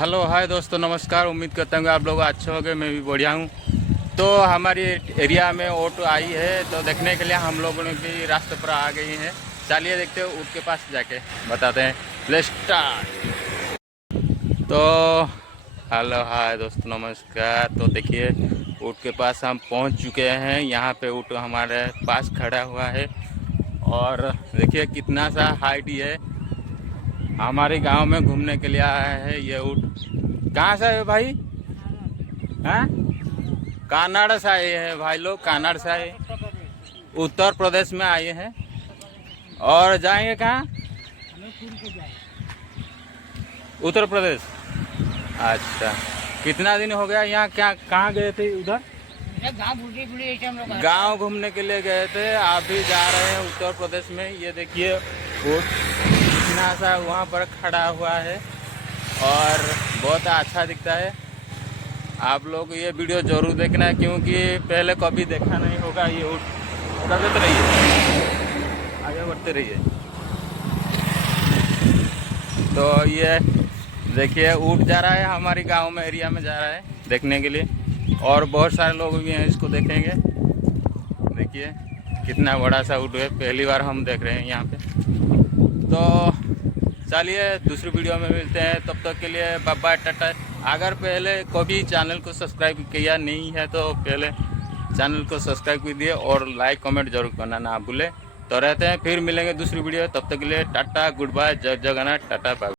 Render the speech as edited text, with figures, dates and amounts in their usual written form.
Hello hi दोस्तों, नमस्कार। उम्मीद करता हूँ आप लोग अच्छे होंगे, मैं भी बढ़िया हूँ। तो हमारी एरिया में ऑटो आई है, तो देखने के लिए हम लोगों ने भी रास्ते पर आ गई हैं। चलिए देखते हैं, ऊँट के पास जाके बताते हैं। Let's start. तो हेलो हाय दोस्तों, नमस्कार। तो देखिए, ऊँट के पास हम पहुँच चुके हैं। यहाँ पे ऊँट हमारे पास खड़ा हुआ है और देखिए कितना सा हाइट है। हमारे गांव में घूमने के लिए आया है ये ऊँट। कहाँ से है भाई? हैं? कानाड़ से आए हैं भाई लोग, कानाड़ से आए, उत्तर प्रदेश में आए हैं। और जाएंगे कहाँ? उत्तर प्रदेश। अच्छा, कितना दिन हो गया यहाँ? क्या कहाँ गए थे उधर? गांव घूमने के लिए गए थे, अभी जा रहे हैं उत्तर प्रदेश में। ये देखिए ऊँट कितना सा वहाँ पर खड़ा हुआ है और बहुत अच्छा दिखता है। आप लोग ये वीडियो जरूर देखना है, क्योंकि पहले कभी देखा नहीं होगा ये ऊँट। चलते रहिए, आगे बढ़ते रहिए। तो ये देखिए ऊँट जा रहा है, हमारी गांव में एरिया में जा रहा है देखने के लिए, और बहुत सारे लोग भी हैं इसको देखेंगे। देखिए कितना बड़ा सा ऊँट है, पहली बार हम देख रहे हैं यहाँ पे। तो चलिए दूसरी वीडियो में मिलते हैं, तब तक के लिए बाय बाय, टाटा। अगर पहले कभी चैनल को सब्सक्राइब किया नहीं है तो पहले चैनल को सब्सक्राइब कीजिए और लाइक कमेंट जरूर करना ना भूलें। तो रहते हैं, फिर मिलेंगे दूसरी वीडियो। तब तक के लिए टाटा, गुड बाय, जय जगन्नाथ, टाटा बाय।